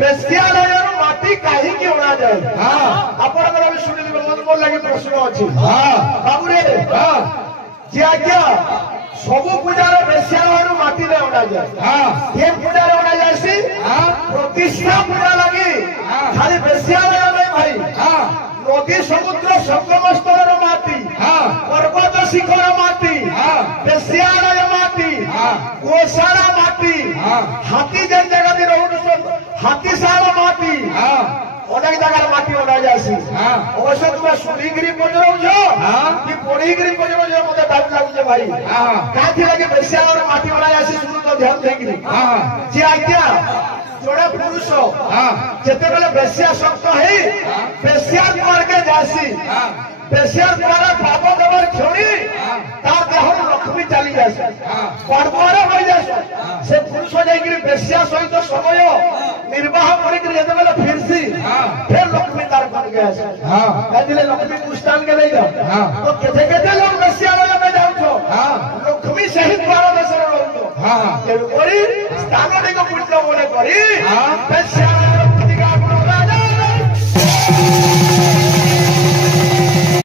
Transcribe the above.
ବେଶ୍ୟାଳୟରୁ ମାଟି କାହିଁକି ଅଣାଯାଏ? ଆପଣଙ୍କର ବି ଶୁଣିଥିବେ, ମୋର ଲାଗି ପ୍ରଶ୍ନ ଅଛି ବାବୁରେ ଯେ ଆଜ୍ଞା ସବୁ ପୂଜାର ବେଶ୍ୟାଳୟରୁ ମାଟିରେ ଅଣାଯାଏ। ଏ ପୂଜାରେ ଅଣାଯାଏ ପ୍ରତିଷ୍ଠା ପୂଜା ଲାଗି ଖାଲି ବେଶ୍ୟାଳୟ ନାହିଁ ଭାଇ। ନଦୀ ସମୁଦ୍ର ସଙ୍ଗମ ସ୍ଥଳର ମାଟି, ପର୍ବତ ଶିଖର ମାଟି, ବେଶ୍ୟାଳୟ ମାଟି, ଗୋଶାଳା ମାଟି, ହାତୀ ଯେନ୍ ଜାଗାରେ ରହୁଛନ୍ ହାତୀଶାଳ ମାଟି, অনেক জায়গার মাটি অনা যাচ্ছে। অবশ্য তুমি শুনিকি পচারুছ কি পড়িকি পচারুছ মতো ডাউট লাগুছে ভাই। কাঁথি লাগে বেশ্যালয়র মাটি অনা যাচ্ছে শুধু তো ধ্যান ଦେଇକିରି যে আজ্ঞা জড়ে পুরুষ যেতবেলে বেশ্যা শক্ত হই বেশ্যা দ্বারকে যাসি, বেশ্যা দ্বারা পাপ দেবার ক্ষণি তার দেহর লক্ষ্মী চালি যাসে, পর্বরে হয়ে যাসে। সে পুরুষ যাইকি বেশ্যা সহিত সময় निर्वाह करके फिरसी फिर लक्ष्मी तार बन गया कहते लक्ष्मी पुष्टान के नहीं जाओ तो केते केते लोग बेश्यालय में जाओ लक्ष्मी सहित भारत देश रो स्थान को पुण्य बोले करी बेश्या